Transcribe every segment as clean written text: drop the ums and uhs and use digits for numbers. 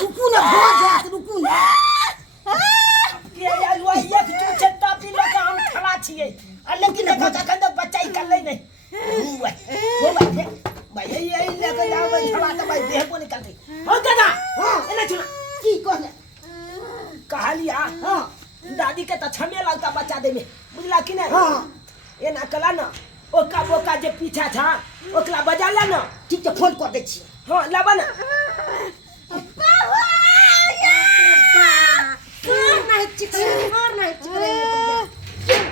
रुकू ना बहुत जात रुकू ना के आलुआ एक दू छत्ता पी लगा हम खड़ा छिए आ लेकिन देखो तखन तक बच्चा निकलले नहीं हो भाई यही लेके जाओ भाई खड़ा तो भाई देह को निकल गई हो दादा हां एने सुना की कहले कहलिया हां दादी के त छमे लगता बच्चा दे में बुझला कि नहीं हां एना कला ना ओका बोका जे पीछा था ओकला बजा ले ना ठीक है फोन कर दे छी हां लाबा ना नहीं चिकरे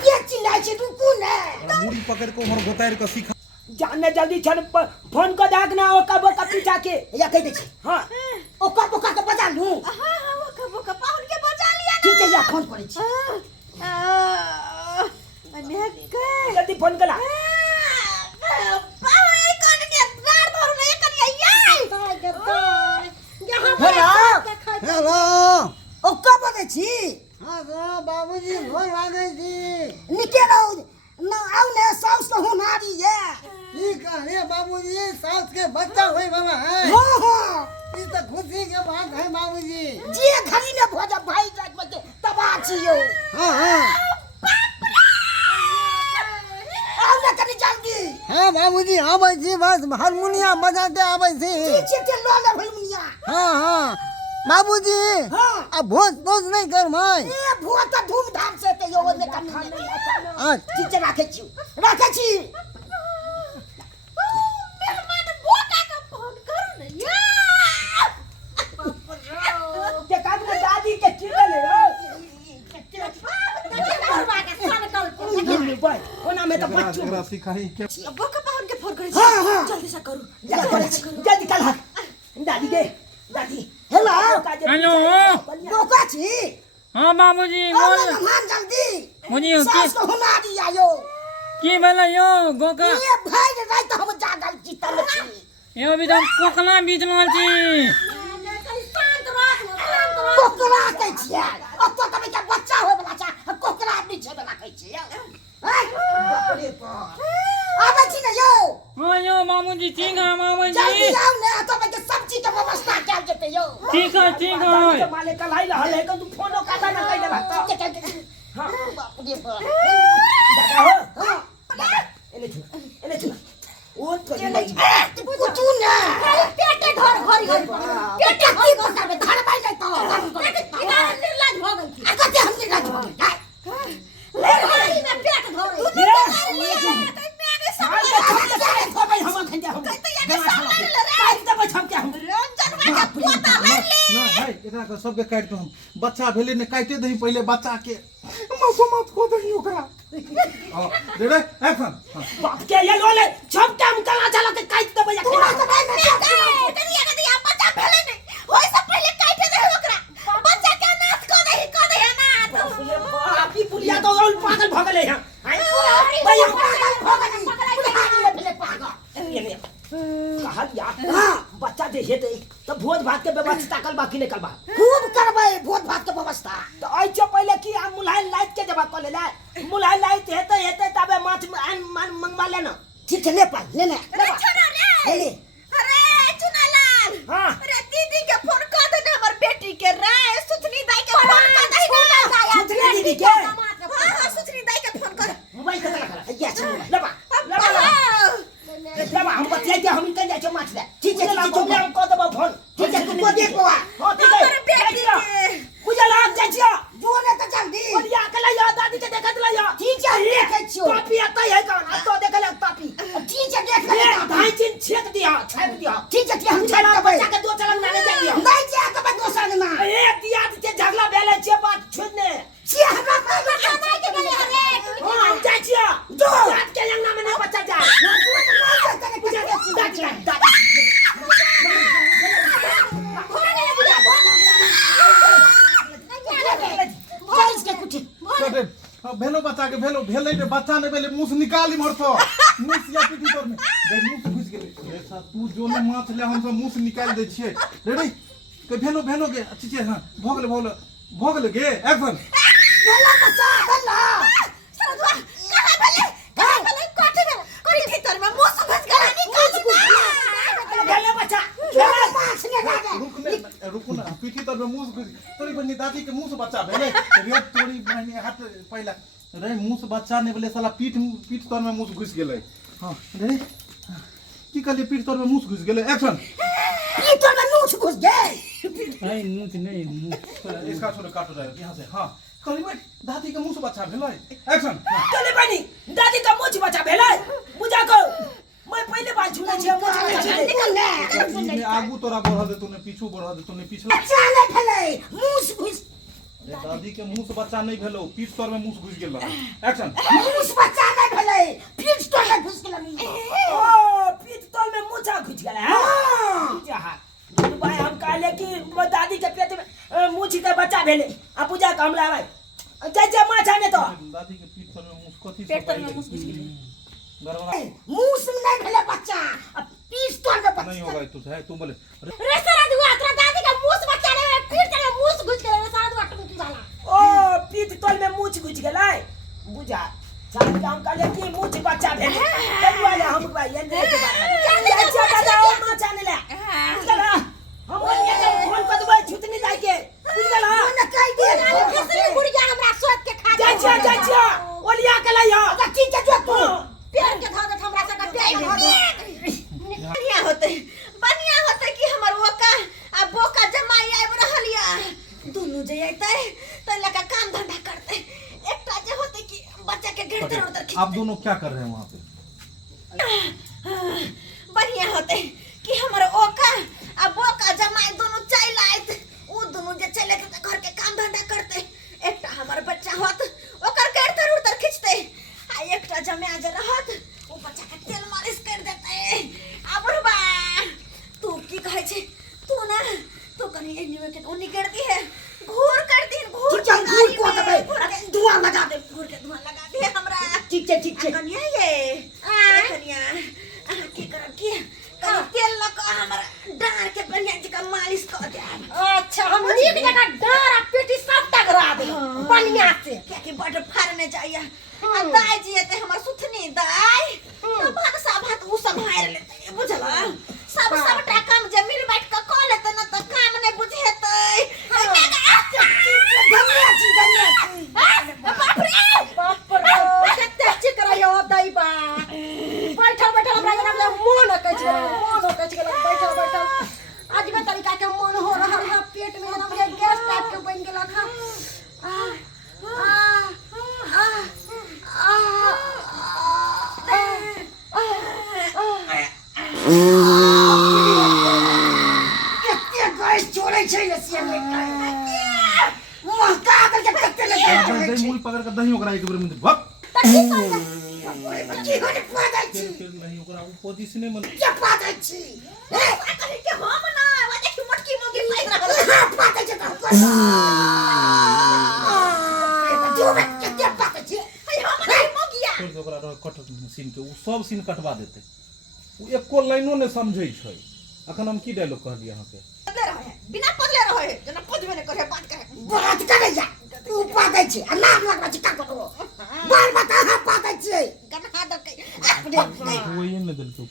क्या चिल्लाए छे रुकू ना मुड़ी पकड़ को हमर गोतार के सिखा जाने जल्दी छन फोन को दाग ना ओका बोका पीछा के या कह दे छी हां ओका बोका के बजा लूं हां ओका बोका पाहुन के बजा लिया ठीक है या फोन करे छी जल्दी फोन कला पाहुन कोन के दार धरु नहीं करिया हेलो ओका बजे छी हाँ बाबूजी भोर वागे जी निके रहो ना आउ ने साउस को होनारी है ठीक है बाबूजी सास के बच्चा होए वाला है हां हां ई तो खुशी के बात है बाबूजी जे घड़ी ने भोज भाई रात में तबाह छियो हाँ हाँ आउ ना कनी जल्दी हाँ बाबूजी आवे जी बस हारमोनियम बजाते आवे जी ठीक है लो ले भलमुनिया हाँ हाँ बाबूजी हां अब भोज भोज नहीं कर भाई ए भुआ तो धूमधाम से ते यो ने का हाँ ठीक है राखे छी मेहमान बोका का फोन करू न या के काज में दादी के चिल्ले ले भाई कोना में तो बच्चू जरा सिखाई के बोका पाहुन के फोन करे हां हां जल्दी से करू जल्दी कल दादी के दादी हेलो हेलो बोका छी हाँ बाबूजी आओ बोल ना मान जल्दी मुझे सास को होनारी आयो की भेलै यो गोका ये भाई रे रात हम जागल जीतल छी यो भी तो कोकला बीचल छी शांत रह कोकरा के छिया अब तो तबे के बच्चा होय वाला छ कोकरा आदमी छे वाला कहै छियै बाप रे बाप आबै छी ने यो हाँ यो बाबूजी ठीक है जल्दी बाबूजी आओ ने तबे के सब चीज के व्यवस्था कैल जेते यो ठीक है माले कल आई रहल है तू फोनो काटा ना कह देबा हां बाप रे बाप दादा हो हां एने छुना ओ तो नहीं कुछ ना पेटे धर घरी घरी पेटे की करता में धर बाई जाई तो निर्लज हो गई आ कते हम निर्लज हो गई ले घरी में पेट धरे मेरे सामने हम खंजा हम रंजन के पोता ले ना भाई एकरा के सब के काट दो हम बच्चा भेले ने काटे दही पहले बच्चा के मत को दही ओकरा हां दे रे एक्शन बाप के ये लोले छप टाइम कला चला के काट दे भैया तोरा तो भाई मैं करिया के दिया बच्चा भेले नहीं होय से पहले काटे दे ओकरा बच्चा के नाश को दे ना बाप की पुलिया तो और पागल भगले हैं भैया पागल हो गई बुढ़ारी ले पागल ये कहल या बच्चा दे हेते तो भोज भात के व्यवस्था कल बाकी निकल बा खूब करबै भोज भात के व्यवस्था तो आइछो पहले की आ मुलाय लाइट के जवाब कर ले मुलाय लाइट हेते तबे माछ मंगवा लेना ठीक है ले पा ले ले छोड़ो रे ले अरे चुनालाल हां अरे दीदी के फोन कर दे ना हमर बेटी के रे सुथनी दाई के फोन कर दे ना सुथनी दीदी के हां सुथनी दाई के फोन कर मोबाइल के लगा या छ लबा लबा हम बतिया के हम निकल जाए माछ ले ठीक है तुम ले को देबो फोन ठीक है तुमको दे पवा हां ठीक है हमर बेटी के मुझे लाग जाइयो बोले तो जल्दी बढ़िया के ले दादी के देखत ले ठीक है देखे छियो पापी आता है कौन तो देख ले पापी ठीक है देख ले ढाई चिन छेक दिया छेक दिया ठीक है हम चला चल बच्चा के दो चलन ना ले जाइयो नहीं जा के दोसर ना ए दिया के झगड़ा भेले छे बात छोड़ने छी हमरा को खाना के बोले अरे हां जाइयो दो रात के लंगना में ना बच्चा जा कटे भेलो बच्चा के भेलो भेले रे बच्चा ने भेले मुंह से निकाली मरतो मुंह से या पीठी पर में दे मुंह से घुस गेले ऐसा तू जो ने माछ ले हम सब मुंह से निकाल दे छिए रेडी के भेलो गे अच्छी छे हां भोगले गे एक्शन बोला बच्चा बोला सरदवा कहां भेले कोठे में कोई भीतर में मुंह से घुस गया निकाल भेले बच्चा छोरा पास ने रुकू ना पीठी तर में मुंह से तोरी बनी दादी के मुंह से बच्चा भेले रे तोरी बनी हाथ पहला रे मुंह से बच्चा नहीं भेले साला पीठ पीठ तर में मुंह से घुस गेलै हां रे की कहलिए पीठ तर में मुंह से घुस गेलै एक्शन पीठ तर में मुंह से घुस गए नहीं नूच नहीं मुंह इसका छोड़ काटो जाए यहां से हां कहली भाई दादी के मुंह से बच्चा भेलै एक्शन चले बनी दादी का मुंह से बच्चा भेलै बुझा को मैं पहले बार सुनै छियै मुंह से बच्चा भेलै ने आगू तोरा बढ़ा दे तूने पीछू बढ़ा दे तूने पिछला बच्चा नहीं भेलै मुंह से घुस रे दादी के मुंह से बच्चा नहीं भेलो पीठ तर में मुंह से घुस गेल एक्शन मुंह से बच्चा नहीं भेलै पीठ तर में घुस गेलै ओ पीठ तल में मुंह से घुस गेलै हां भाई हम कहले कि दादी के पेट में मुंह के बच्चा भेले आ पूजा का हमरा भाई जय मां जाने तो दादी के पीठ तर में मुंह कथि पेट तर में मुंह घुस गेलै गरबा मुंह से नहीं भेलै बच्चा अब पीठ तर में बच्चा नहीं होगा तू है तुम बोले रे सारा दुआ तेरा दादी का मुंह से बच्चा रे पीठ तर में मुंह से घुस गेलै रे सारा दुआ टूट जाला ओ पीठ तल में मुंह घुस गेलै बुझा चाहे काम कहले कि मुंह के बच्चा भेले तब वाले हम भाई ये नहीं के बात जल्दी जाओ मां जाने ले चला हम ये फोन कर देबै झुतनी जाय के बुझ गेला न कह दे फिसरी गुड़िया हमरा सोच के खा जा ओलिया के लइया ठीक है जो तू पेड़ के धा दे हमरा से का पेड़ धा दे बढ़िया होते कि हमर ओका आ बोका जमाई आइब रहलिया दोनों जे आइते त लका काम धंधा करते एकटा जे होते कि बच्चा के घेर धर उधर आप दोनों क्या कर रहे हैं वहाँ पे बढ़िया होते कि हमर ओका आ बोका जमाई दोनों चल आइत उ दोनों जे चले त घर के काम धंधा करते एकटा हमर बच्चा होत ओकर घेर धर उधर खींचते आ एकटा जमाई जे रहत ओ बच्चा के तेल मालिश कर देते अबरबा तू की कहै छै तू ना तू कनी एनिवे के ओनी करती है घूर करती है घूर ठीक है, घूर को दबे, धुआं लगा दे। घूर के धुआं लगा दे हमरा ठीक है कनिया ये कनिया की करब की कनी तेल लगा हमरा डार के बढ़िया जका मालिश कर दे अच्छा हम नीक जगह डार आ पेटी सब टकरा दे बढ़िया से क्या कि बड़ फारने जाइया आ दाई जी एते हमर सुथनी दाई तो भानसा भात उ सब हार लेते बुझला सबटा काम जे मिल बांट के क लेते न त काम नहीं बुझेतै बाप रे कते चिक रहियो दाई बा बैठल हमरा के मन कच बैठल आज में तरीका के मन हो रहल है पेट में हमरा गैस टाइप के बन गेल खा कते गैस छोड़े छै लसिया में महका करके कते लगे दही मूल पकड़ के दही ओकरा एक बेर में भक की होने पादै छी नहीं ओकरा वो पोजीशने में के पादै छी कहि के हम ना वो देखि मोटकी मोगी पाइ रहल पादै छै जो में कते पादै छी हम नहीं मोगिया छोड़ दे ओकरा कट सीन के वो सब सीन कटवा देते वो एको लाइनो ने समझै छै अखन हम की डायलॉग कहलिए अहाँ के पदले रहे बिना पदले रहे जना पदबे ने करे बात करे जा तू पादै छी आ नाम लगबा छी का करो बाल बता पादै छी गना दर के वो ये ने दिल तो